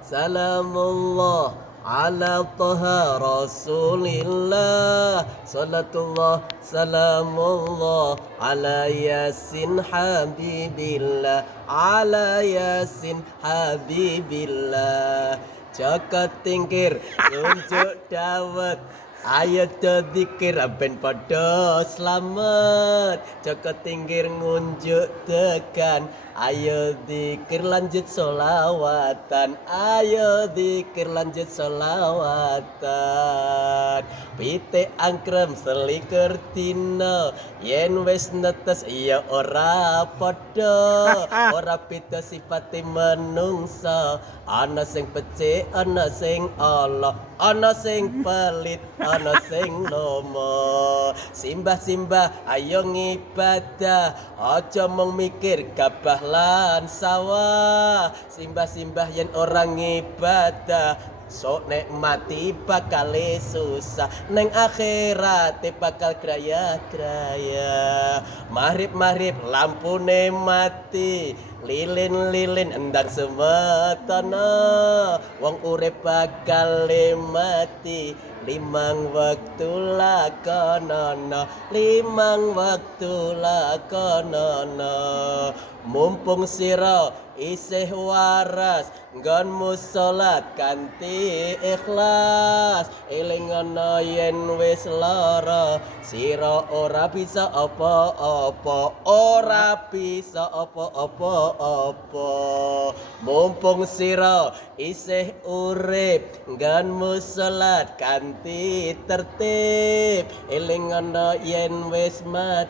Salamullah ala Taha Rasulillah. Salatullah salamullah ala Yasin Habibillah. Ala Yasin Habibillah. Jagat tingkir tunjuk dawet. Ayo dzikir ben padha slamet. Jagat tingkir ngunjuk tekan. Ayo dzikir lanjut solawatan. Ayo dzikir lanjut solawatan. Pitik angkrem selikur dina. Yen wis netes iya ora padha. Ora beda sifate menungsa. Ana sing becik, ana sing ala, ana sing pelit, ana sing lomo. Simbah-simbah ayo ngibadah, aja mung mikir gabah lan sawah. Simbah-simbah yen orang ngibadah, sok nek mati bakal susah, neng akhirat bakal graya-graya. Mahrib lampune mati, lilin-lilin endang semetana. Wong urip bakal mati, limang waktu lakonono, limang waktu lakonono. Mumpung sira isih waras, nggonmu salat kanthi ikhlas. Eling ana yen wis lara, sira ora bisa apa-apa, ora bisa apa-apa. Mumpung sira isih urip, nggonmu salat kanthi tertib. Eling ana yen wis mati.